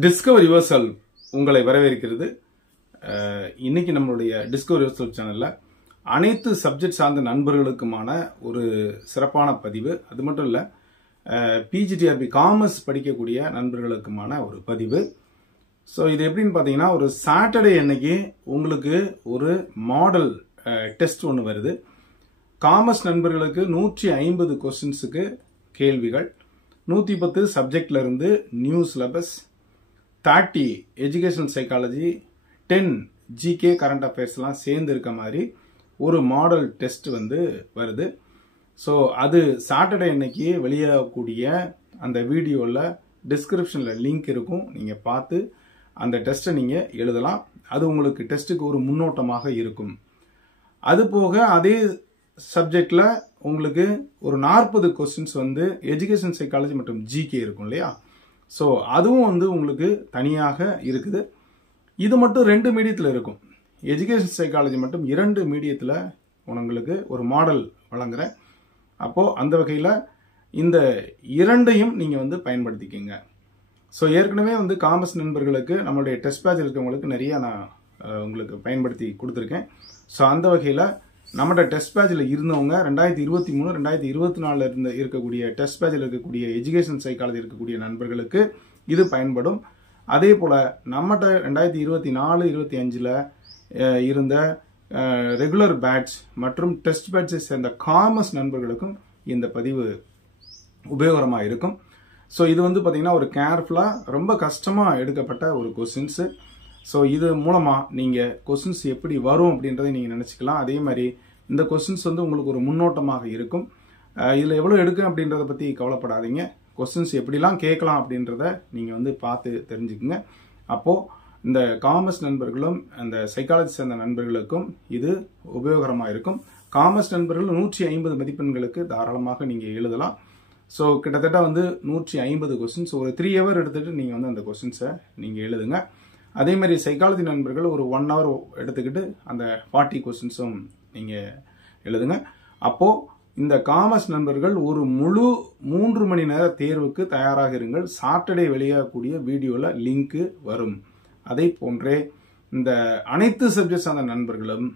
Discover yourself உங்களை வரவேற்கிறது. இன்னைக்கு நம்மளுடைய டிஸ்கவர் யுவர்செல்ஃப் சேனல்ல அனைத்து சப்ஜெக்ட் சார்ந்த நண்பர்களுக்குமான ஒரு சிறப்பான பதிவு. அது மட்டும் இல்ல, பிஜிடிஆர்பி காமர்ஸ் படிக்கக்கூடிய நண்பர்களுக்குமான ஒரு பதிவு. ஸோ இது எப்படின்னு பார்த்தீங்கன்னா, ஒரு சாட்டர்டே அன்னைக்கு உங்களுக்கு ஒரு மாடல் டெஸ்ட் ஒன்று வருது. காமர்ஸ் நண்பர்களுக்கு 150 கொஸ்டின்ஸுக்கு கேள்விகள், 110 சப்ஜெக்ட்ல இருந்து new syllabus, 30 educational psychology, 10 GK current அஃபேர்ஸ்லாம் சேர்ந்து இருக்க மாதிரி ஒரு மாடல் டெஸ்ட் வந்து வருது. ஸோ அது சாட்டர்டே அன்னைக்கு வெளியாகக்கூடிய அந்த வீடியோவில் டிஸ்கிரிப்ஷனில் லிங்க் இருக்கும். நீங்கள் பார்த்து அந்த டெஸ்ட்டை நீங்கள் எழுதலாம். அது உங்களுக்கு டெஸ்ட்டுக்கு ஒரு முன்னோட்டமாக இருக்கும். அது போக அதே சப்ஜெக்டில் உங்களுக்கு ஒரு 40 கொஸ்டின்ஸ் வந்து எஜுகேஷன் சைக்காலஜி மற்றும் ஜிகே இருக்கும் இல்லையா? ஸோ அதுவும் வந்து உங்களுக்கு தனியாக இருக்குது. இது மட்டும் 2 மீடியத்தில் இருக்கும். எஜுகேஷன் சைக்காலஜி மட்டும் 2 மீடியத்தில் உங்களுக்கு ஒரு மாடல் வழங்குறேன். அப்போ அந்த வகையில் இந்த இரண்டையும் நீங்கள் வந்து பயன்படுத்திக்கிங்க. ஸோ ஏற்கனவே வந்து காமர்ஸ் நண்பர்களுக்கு நம்மளுடைய டெஸ்ட் பேட்ச் இருக்கவங்களுக்கு நிறைய நான் உங்களுக்கு பயன்படுத்தி கொடுத்துருக்கேன். ஸோ அந்த வகையில் நம்மளோட டெஸ்ட் பேட்சில் இருந்தவங்க 2023, 2024 இருக்கக்கூடிய டெஸ்ட் பேட்சில் இருக்கக்கூடிய எஜுகேஷன் சைக்காலஜி இருக்கக்கூடிய நண்பர்களுக்கு இது பயன்படும். அதே போல் நம்மகிட்ட 2024, 2025 இருந்த ரெகுலர் பேட்ச் மற்றும் டெஸ்ட் பேட்சை சேர்ந்த காமர்ஸ் நண்பர்களுக்கும் இந்த பதிவு உபயோகரமாக இருக்கும். ஸோ இது வந்து பார்த்தீங்கன்னா ஒரு கேர்ஃபுல்லாக ரொம்ப கஷ்டமாக எடுக்கப்பட்ட ஒரு கொஸ்டின்ஸு. ஸோ இது மூலமாக நீங்கள் கொஸ்டின்ஸ் எப்படி வரும் அப்படின்றதை நீங்கள் நினச்சிக்கலாம். அதே மாதிரி இந்த கொஸ்டின்ஸ் வந்து உங்களுக்கு ஒரு முன்னோட்டமாக இருக்கும். இதில் எவ்வளோ எடுக்கும் அப்படின்றத பற்றி கவலைப்படாதீங்க. கொஸ்டின்ஸ் எப்படிலாம் கேட்கலாம் அப்படின்றத நீங்கள் வந்து பார்த்து தெரிஞ்சுக்குங்க. அப்போது இந்த காமர்ஸ் நண்பர்களும் அந்த சைக்காலஜி சேர்ந்த நண்பர்களுக்கும் இது உபயோகரமாக இருக்கும். காமர்ஸ் நண்பர்கள் 150 மதிப்பெண்களுக்கு தாராளமாக நீங்கள் எழுதலாம். ஸோ கிட்டத்தட்ட வந்து 150 கொஸ்டின்ஸ் ஒரு 3 ஹவர் எடுத்துகிட்டு நீங்கள் வந்து அந்த கொஸ்டின்ஸை நீங்கள் எழுதுங்க. அதே மாதிரி சைக்காலஜி நண்பர்கள் ஒரு 1 ஹவர் எடுத்துக்கிட்டு அந்த 40 கொஸ்டின்ஸும் நீங்கள் எழுதுங்க. அப்போது இந்த காமர்ஸ் நண்பர்கள் ஒரு முழு 3 மணி நேர தேர்வுக்கு தயாராக இருங்கள். சாட்டர்டே வெளியாகக்கூடிய வீடியோவில் லிங்க்கு வரும். அதே போன்றே இந்த அனைத்து சப்ஜெக்ட்ஸ் அந்த நண்பர்களும்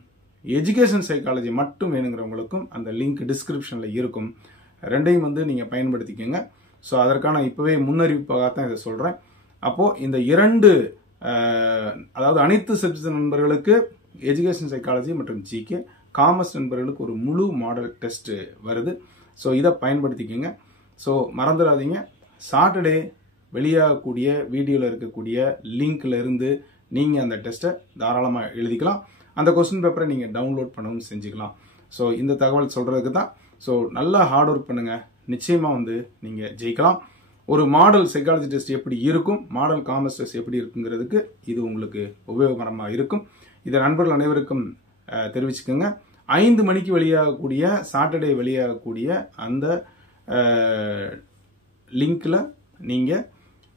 எஜுகேஷன் சைக்காலஜி மட்டும் வேணுங்கிறவங்களுக்கும் அந்த லிங்க் டிஸ்கிரிப்ஷனில் இருக்கும். ரெண்டையும் வந்து நீங்கள் பயன்படுத்திக்கோங்க. ஸோ அதற்கான இப்போவே முன்னறிவிப்பாக தான் இதை சொல்கிறேன். அப்போது இந்த 2 அதாவது அனைத்து சப்ஜெக்ட் நண்பர்களுக்கு எஜுகேஷன் சைக்காலஜி மற்றும் ஜிகே, காமர்ஸ் நண்பர்களுக்கு ஒரு முழு மாடல் டெஸ்ட் வருது. ஸோ இதை பயன்படுத்திக்கோங்க. ஸோ மறந்துடாதீங்க, சாட்டர்டே வெளியாகக்கூடிய வீடியோவில் இருக்கக்கூடிய லிங்க்ல இருந்து நீங்கள் அந்த டெஸ்ட்டை தாராளமாக எழுதிக்கலாம். அந்த கொஸ்டின் பேப்பரை நீங்கள் டவுன்லோட் பண்ணவும் செஞ்சுக்கலாம். ஸோ இந்த தகவல் சொல்கிறதுக்கு தான். ஸோ நல்லா ஹார்ட் ஒர்க் பண்ணுங்கள். நிச்சயமாக வந்து நீங்கள் ஜெயிக்கலாம். ஒரு மாடல் சைக்காலஜி டெஸ்ட் எப்படி இருக்கும், மாடல் காமர்ஸ் டெஸ்ட் எப்படி இருக்குங்கிறதுக்கு இது உங்களுக்கு உபயோகரமாக இருக்கும். இதை நண்பர்கள் அனைவருக்கும் தெரிவிச்சுக்கோங்க. 5 மணிக்கு வெளியாகக்கூடிய சாட்டர்டே வெளியாகக்கூடிய அந்த லிங்க்ல நீங்கள்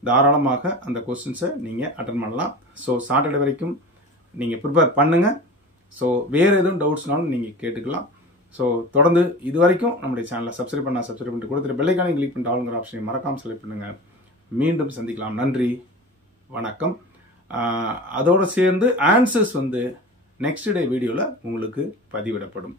தாராளமாக அந்த கொஸ்டின்ஸை நீங்கள் அட்டன் பண்ணலாம். ஸோ சாட்டர்டே வரைக்கும் நீங்கள் ப்ரிப்பேர் பண்ணுங்கள். ஸோ வேறு எதுவும் டவுட்ஸ்னாலும் நீங்கள் கேட்டுக்கலாம். ஸோ தொடர்ந்து இது வரைக்கும் நம்முடைய சேனலை சப்ஸ்கிரைப் பண்ணிட்டு கொடுத்துட்டு பெல்லைக்கானை கிளிக் பண்ணிட்டு ஆளுங்கிற ஆப்ஷனை மறக்காமல் செலக்ட் பண்ணுங்கள். மீண்டும் சந்திக்கலாம். நன்றி, வணக்கம். அதோடு சேர்ந்து ஆன்சர்ஸ் வந்து நெக்ஸ்ட் டே வீடியோவில் உங்களுக்கு பதிவிடப்படும்.